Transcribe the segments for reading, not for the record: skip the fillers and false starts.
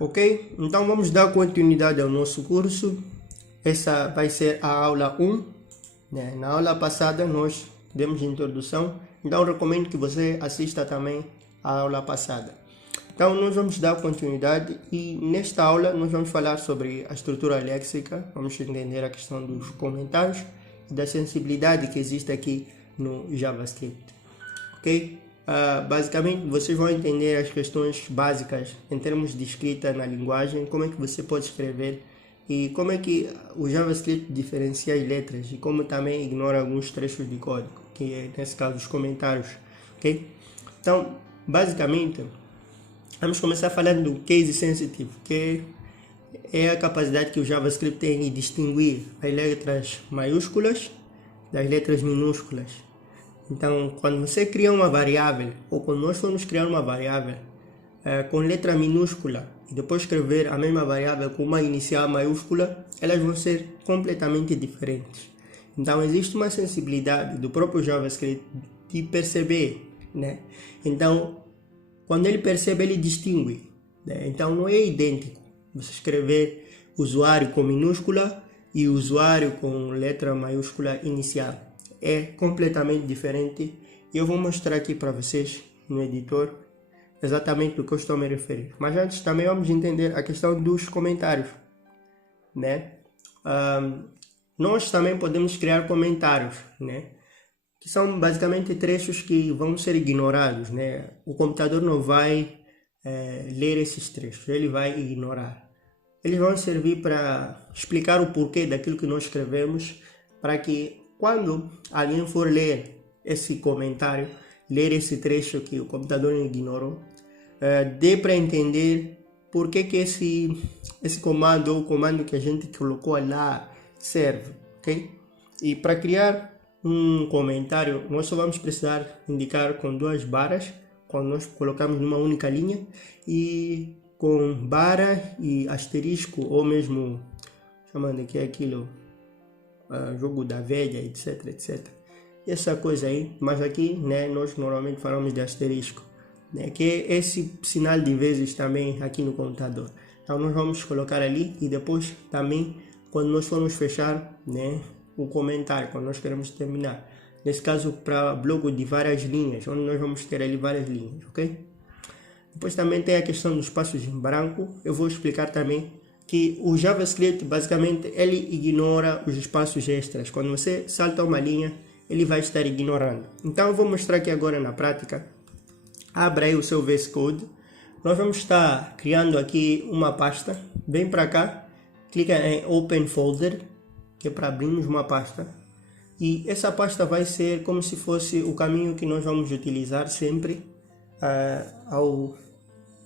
Ok? Então vamos dar continuidade ao nosso curso. Essa vai ser a aula 1. Né? Na aula passada nós demos introdução, então recomendo que você assista também a aula passada. Então nós vamos dar continuidade e nesta aula nós vamos falar sobre a estrutura léxica, vamos entender a questão dos comentários e da sensibilidade que existe aqui no JavaScript. Ok? Basicamente vocês vão entender as questões básicas em termos de escrita na linguagem, como é que você pode escrever e como é que o JavaScript diferencia as letras e como também ignora alguns trechos de código, que é nesse caso os comentários. Ok? Então, basicamente, vamos começar falando do case sensitive, que é a capacidade que o JavaScript tem de distinguir as letras maiúsculas das letras minúsculas. Então, quando você cria uma variável, ou quando nós formos criar uma variável com letra minúscula e depois escrever a mesma variável com uma inicial maiúscula, elas vão ser completamente diferentes. Então, existe uma sensibilidade do próprio JavaScript de perceber, né? Então, quando ele percebe, ele distingue, né? Então, não é idêntico você escrever usuário com minúscula e usuário com letra maiúscula inicial. É completamente diferente e eu vou mostrar aqui para vocês no editor exatamente do que eu estou a me referir. Mas antes também vamos entender a questão dos comentários, né? Nós também podemos criar comentários, né? Que são basicamente trechos que vão ser ignorados, né? O computador não vai ler esses trechos, ele vai ignorar. Eles vão servir para explicar o porquê daquilo que nós escrevemos, para que quando alguém for ler esse comentário, ler esse trecho que o computador ignorou, dê para entender por que esse comando ou o comando que a gente colocou lá serve, ok? E para criar um comentário, nós só vamos precisar indicar com duas barras, quando nós colocamos numa única linha, e com barra e asterisco, ou mesmo, chamando aqui aquilo, jogo da velha, etc, etc. Essa coisa aí, mas aqui, né, nós normalmente falamos de asterisco, né, que é esse sinal de vezes também aqui no computador. Então nós vamos colocar ali e depois também quando nós formos fechar, né, o comentário, quando nós queremos terminar. Nesse caso, para bloco de várias linhas, onde nós vamos ter ali várias linhas, ok? Depois também tem a questão dos espaços em branco. Eu vou explicar também que o JavaScript, basicamente, ele ignora os espaços extras. Quando você salta uma linha, ele vai estar ignorando. Então, eu vou mostrar aqui agora na prática. Abra aí o seu VS Code. Nós vamos estar criando aqui uma pasta. Vem para cá, clica em Open Folder, que é para abrirmos uma pasta. E essa pasta vai ser como se fosse o caminho que nós vamos utilizar sempre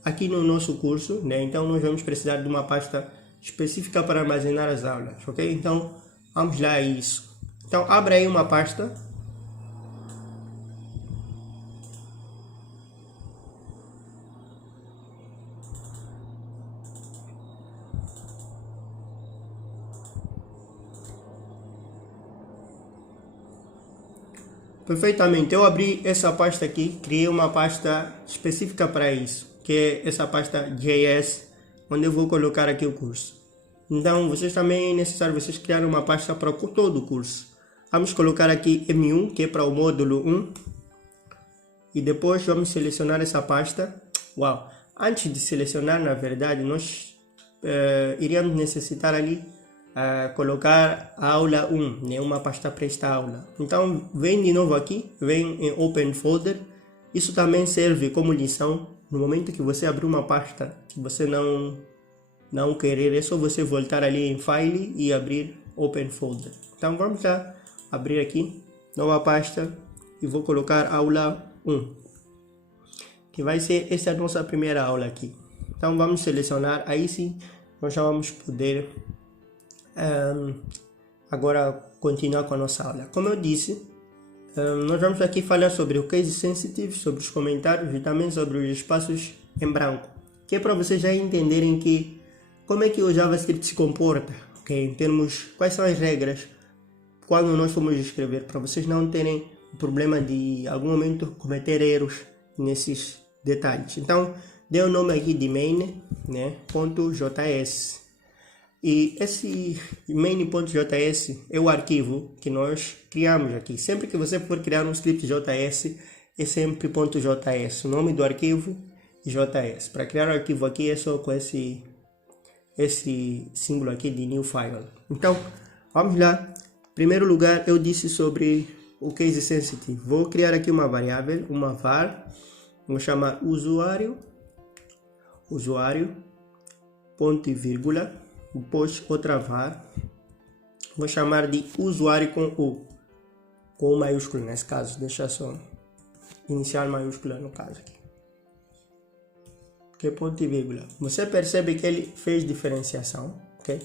aqui no nosso curso, né? Então nós vamos precisar de uma pasta específica para armazenar as aulas, ok? Então vamos lá a isso. Então abra aí uma pasta. Perfeitamente, eu abri essa pasta aqui, criei uma pasta específica para isso, que é essa pasta JS, onde eu vou colocar aqui o curso. Então, vocês também é necessário vocês criarem uma pasta para todo o curso. Vamos colocar aqui M1, que é para o módulo 1, e depois vamos selecionar essa pasta. Uau! Antes de selecionar, na verdade, nós iríamos necessitar ali colocar a aula 1, né, uma pasta para esta aula. Então vem de novo aqui, vem em Open Folder. Isso também serve como lição. No momento que você abrir uma pasta que você não querer, é só você voltar ali em File e abrir Open Folder. Então vamos lá abrir aqui, nova pasta, e vou colocar aula 1, que vai ser essa nossa primeira aula aqui. Então vamos selecionar, aí sim nós já vamos poder agora continuar com a nossa aula. Como eu disse, nós vamos aqui falar sobre o case sensitive, sobre os comentários e também sobre os espaços em branco, que é para vocês já entenderem como é que o JavaScript se comporta, okay? Em termos, quais são as regras quando nós formos escrever, para vocês não terem o problema de, em algum momento, cometer erros nesses detalhes. Então, dê o nome aqui de main, né, .js. E esse main.js é o arquivo que nós criamos aqui. Sempre que você for criar um script JS, é sempre .js. O nome do arquivo é JS. Para criar o arquivo aqui é só com esse símbolo aqui de new file. Então, vamos lá. Em primeiro lugar, eu disse sobre o case sensitive. Vou criar aqui uma variável, uma var. Vou chamar usuário, ponto e vírgula. Depois outra var, vou chamar de usuário com o maiúsculo nesse caso, deixa só inicial maiúscula no caso aqui, que é ponto e vírgula. Você percebe que ele fez diferenciação, ok?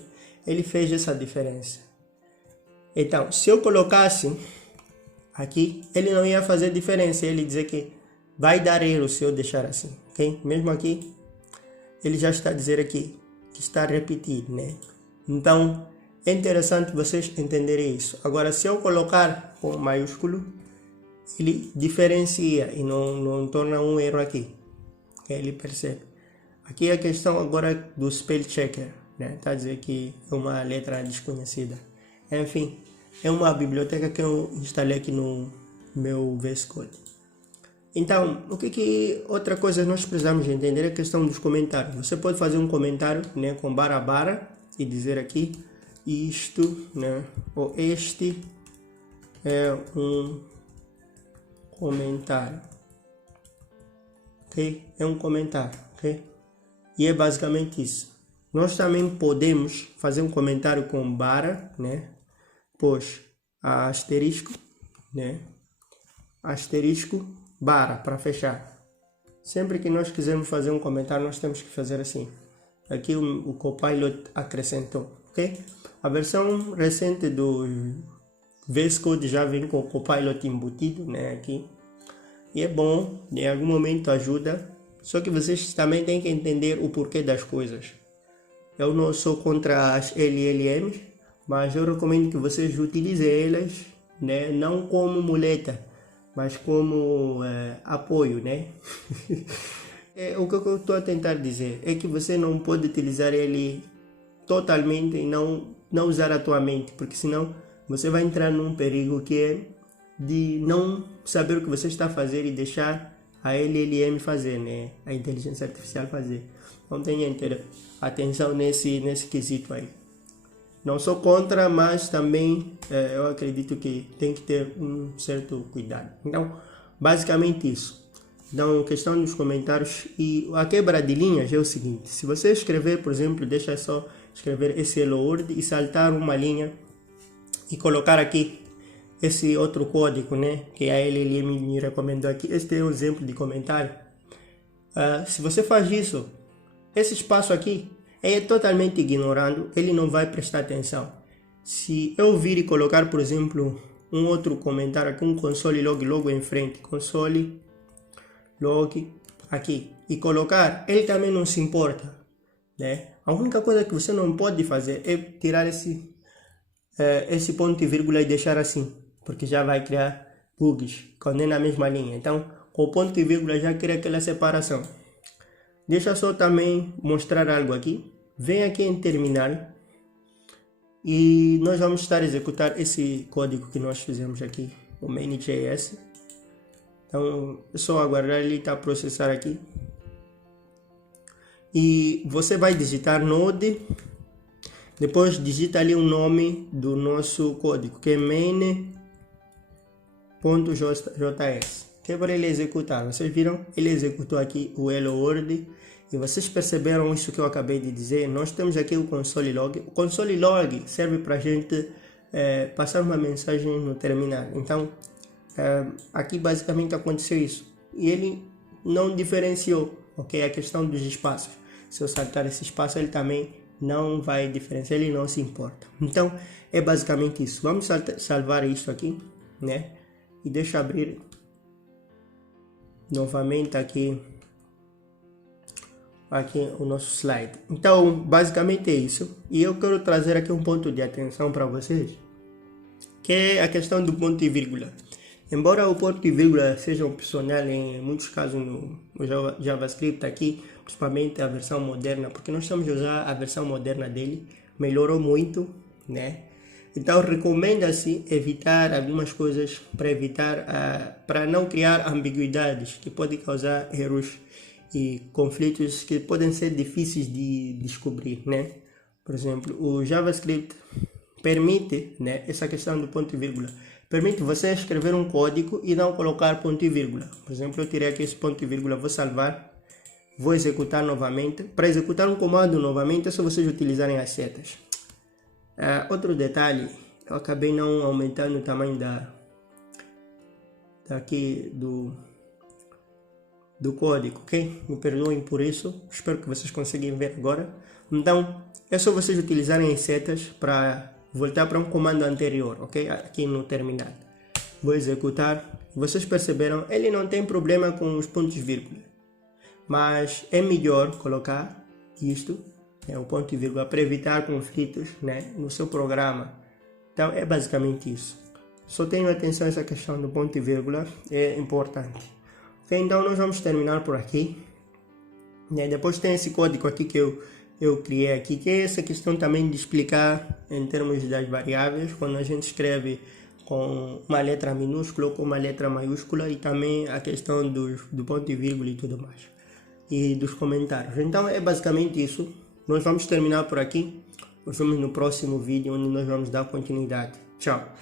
Ele fez essa diferença. Então, se eu colocasse aqui, ele não ia fazer diferença, ele dizer que vai dar erro se eu deixar assim, ok? Mesmo aqui, ele já está a dizer aqui que está repetido, né? Então, é interessante vocês entenderem isso. Agora, se eu colocar com maiúsculo, ele diferencia e não torna um erro aqui. Ele percebe. Aqui é a questão agora do spell checker, né? Está a dizer que é uma letra desconhecida. Enfim, é uma biblioteca que eu instalei aqui no meu VS Code. Então, outra coisa nós precisamos entender é a questão dos comentários. Você pode fazer um comentário, né, com barra e dizer aqui isto, né, ou este é um comentário, ok? É um comentário, ok? E é basicamente isso. Nós também podemos fazer um comentário com barra, né, pois asterisco, né, asterisco barra para fechar. Sempre que nós quisermos fazer um comentário, nós temos que fazer assim. Aqui o Copilot acrescentou, ok? A versão recente do VS Code já vem com o Copilot embutido, né, aqui. E é bom, em algum momento ajuda. Só que vocês também têm que entender o porquê das coisas. Eu não sou contra as LLMs, mas eu recomendo que vocês utilizem elas, né, não como muleta, mas como apoio, né? O que eu estou a tentar dizer é que você não pode utilizar ele totalmente e não usar a tua mente, porque senão você vai entrar num perigo que é de não saber o que você está a fazer e deixar a LLM fazer, né? A inteligência artificial fazer. Então tenha atenção nesse quesito aí. Não sou contra, mas também eu acredito que tem que ter um certo cuidado. Então, basicamente isso. Então, questão dos comentários e a quebra de linhas é o seguinte. Se você escrever, por exemplo, deixa só escrever esse hello world e saltar uma linha e colocar aqui esse outro código, né, que a LLM me recomendou aqui. Este é um exemplo de comentário. Se você faz isso, esse espaço aqui é totalmente ignorado, ele não vai prestar atenção. Se eu vir e colocar, por exemplo, um outro comentário aqui, um console log logo em frente, console log aqui, e colocar, ele também não se importa, né? A única coisa que você não pode fazer é tirar esse ponto e vírgula e deixar assim, porque já vai criar bugs quando é na mesma linha. Então, com o ponto e vírgula já cria aquela separação. Deixa só também mostrar algo aqui. Vem aqui em terminal e nós vamos estar a executar esse código que nós fizemos aqui, o main.js. Então é só aguardar ele a processar aqui. E você vai digitar node, depois digita ali o nome do nosso código, que é main.js. Que é para ele executar. Vocês viram? Ele executou aqui o hello world. E vocês perceberam isso que eu acabei de dizer? Nós temos aqui o console log. O console log serve para a gente passar uma mensagem no terminal. Então, aqui basicamente aconteceu isso. E ele não diferenciou, ok? A questão dos espaços. Se eu saltar esse espaço, ele também não vai diferenciar, ele não se importa. Então, é basicamente isso. Vamos salvar isso aqui, né? E deixa eu abrir novamente aqui o nosso slide. Então, basicamente é isso. E eu quero trazer aqui um ponto de atenção para vocês, que é a questão do ponto e vírgula. Embora o ponto e vírgula seja opcional em muitos casos no JavaScript aqui, principalmente a versão moderna, porque nós estamos a usar a versão moderna dele, melhorou muito, né? Então recomenda-se evitar algumas coisas para não criar ambiguidades que podem causar erros e conflitos que podem ser difíceis de descobrir, né? Por exemplo, o JavaScript permite, né, essa questão do ponto e vírgula. Permite você escrever um código e não colocar ponto e vírgula. Por exemplo, eu tirei aqui esse ponto e vírgula, vou salvar, vou executar novamente. Para executar um comando novamente é só vocês utilizarem as setas. Outro detalhe, eu acabei não aumentando o tamanho do código, ok? Me perdoem por isso, espero que vocês consigam ver agora. Então, é só vocês utilizarem as setas para voltar para um comando anterior, ok? Aqui no terminal. Vou executar. Vocês perceberam, ele não tem problema com os pontos e vírgula. Mas é melhor colocar isto, o ponto e vírgula, para evitar conflitos, né, no seu programa. Então é basicamente isso. Só tenham atenção a essa questão do ponto e vírgula, é importante. Ok, então nós vamos terminar por aqui. Depois tem esse código aqui que eu criei aqui, que é essa questão também de explicar em termos das variáveis, quando a gente escreve com uma letra minúscula ou com uma letra maiúscula, e também a questão do ponto e vírgula e tudo mais, e dos comentários. Então é basicamente isso. Nós vamos terminar por aqui. Nos vemos no próximo vídeo, onde nós vamos dar continuidade. Tchau!